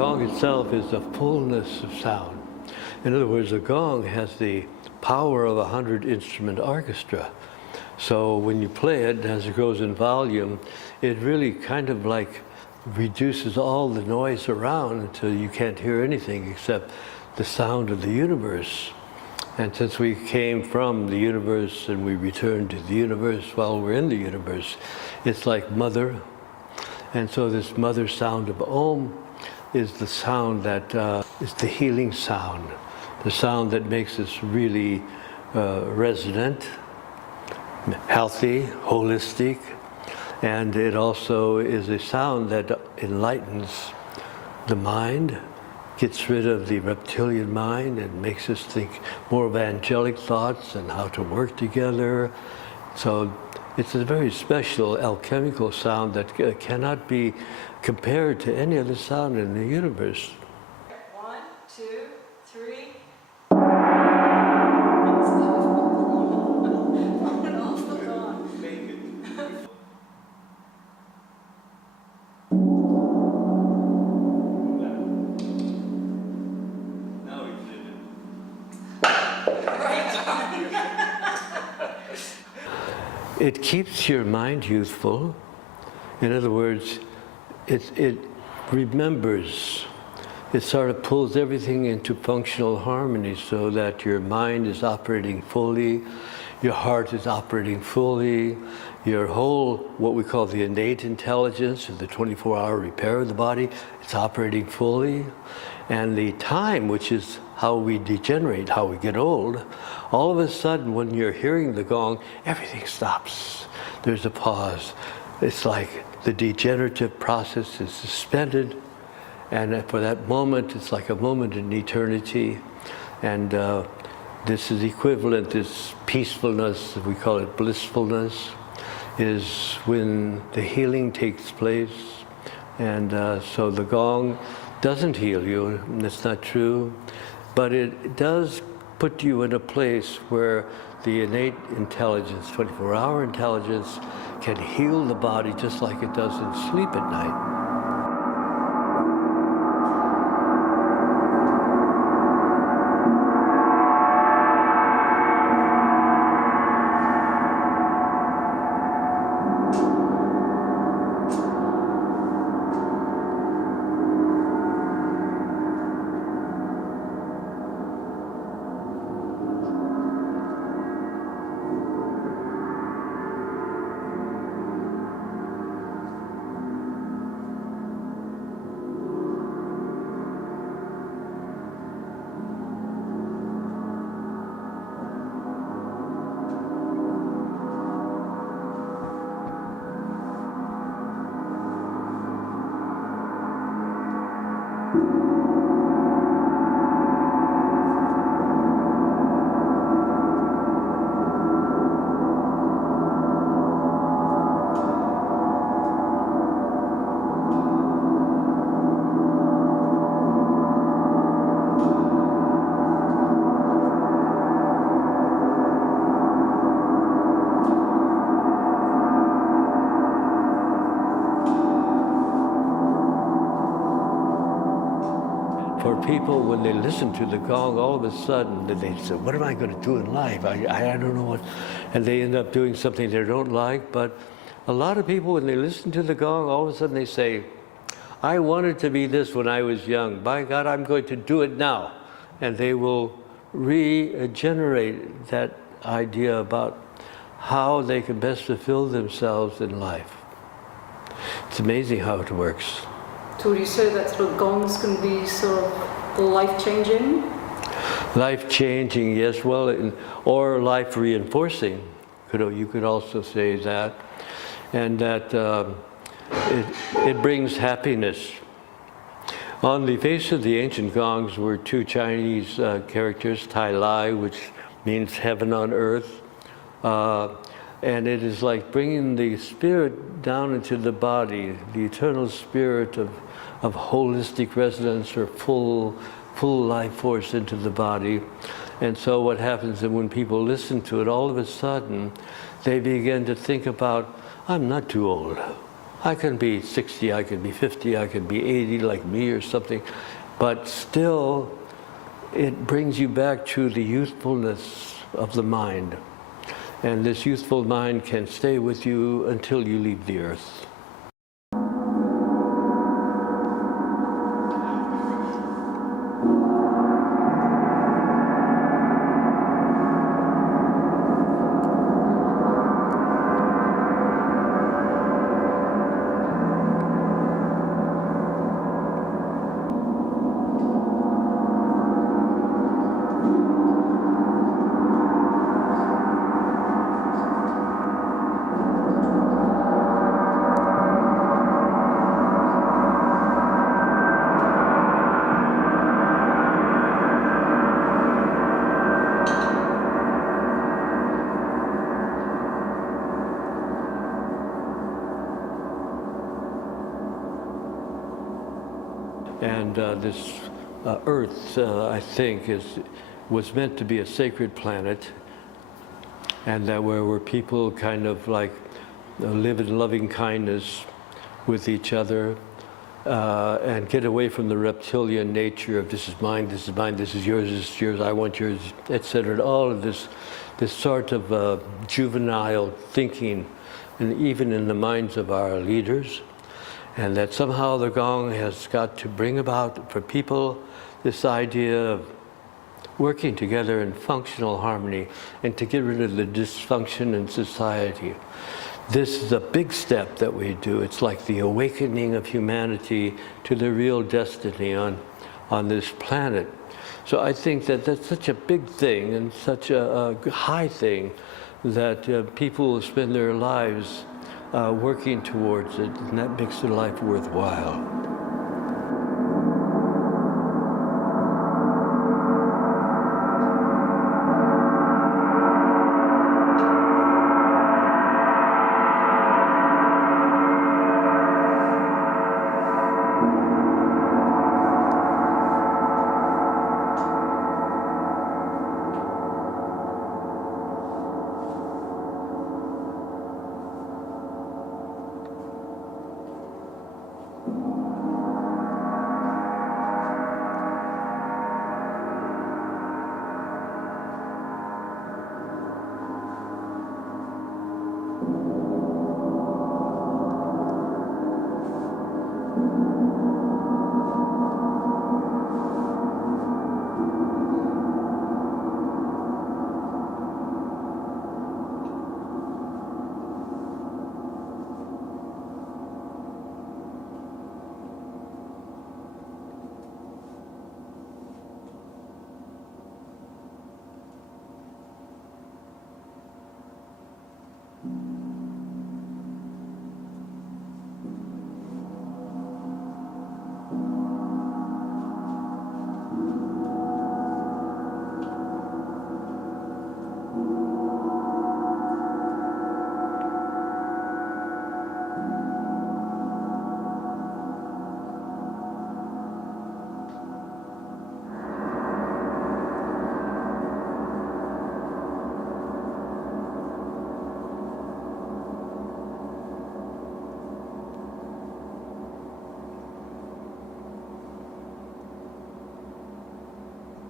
gong itself is the fullness of sound. In other words, a gong has the power of a 100-instrument orchestra. So when you play it, as it grows in volume, it really kind of like reduces all the noise around until you can't hear anything except the sound of the universe. And since we came from the universe and we return to the universe while we're in the universe, it's like mother. And so this mother sound of Om is the sound that is the healing sound, the sound that makes us really resonant, healthy, holistic. And it also is a sound that enlightens the mind, gets rid of the reptilian mind and makes us think more of angelic thoughts and how to work together. So it's a very special alchemical sound that cannot be compared to any other sound in the universe. 1, 2, 3. It keeps your mind youthful. In other words, it remembers. It sort of pulls everything into functional harmony so that your mind is operating fully, your heart is operating fully, your whole, what we call the innate intelligence, or the 24-hour repair of the body, it's operating fully. And the time, which is how we degenerate, how we get old, all of a sudden when you're hearing the gong, everything stops. There's a pause. It's like the degenerative process is suspended, and for that moment, it's like a moment in eternity. And this is equivalent, this peacefulness, we call it blissfulness, is when the healing takes place. And so the gong doesn't heal you, and that's not true, but it does put you in a place where the innate intelligence, 24-hour intelligence, can heal the body just like it does in sleep at night. For people, when they listen to the gong, all of a sudden they say, what am I going to do in life? I don't know what, and they end up doing something they don't like. But a lot of people, when they listen to the gong, all of a sudden they say, I wanted to be this when I was young. By God, I'm going to do it now. And they will regenerate that idea about how they can best fulfill themselves in life. It's amazing how it works. So would you say that sort of gongs can be sort of life-changing? Life-changing, yes, well, or life-reinforcing. You could also say that. And that it brings happiness. On the face of the ancient gongs were two Chinese characters, Tai Lai, which means heaven on earth. And it is like bringing the spirit down into the body, the eternal spirit of holistic resonance or full life force into the body. And so what happens is when people listen to it, all of a sudden, they begin to think about, I'm not too old. I can be 60, I could be 50, I could be 80 like me or something, but still it brings you back to the youthfulness of the mind. And this youthful mind can stay with you until you leave the earth. And this Earth, I think, was meant to be a sacred planet, and that where people kind of like live in loving kindness with each other, and get away from the reptilian nature of this is mine, this is mine, this is yours, I want yours, etc. All of this sort of juvenile thinking, and even in the minds of our leaders. And that somehow the Gong has got to bring about for people this idea of working together in functional harmony and to get rid of the dysfunction in society. This is a big step that we do. It's like the awakening of humanity to their real destiny on this planet. So I think that that's such a big thing and such a high thing that people will spend their lives working towards it, and that makes their life worthwhile.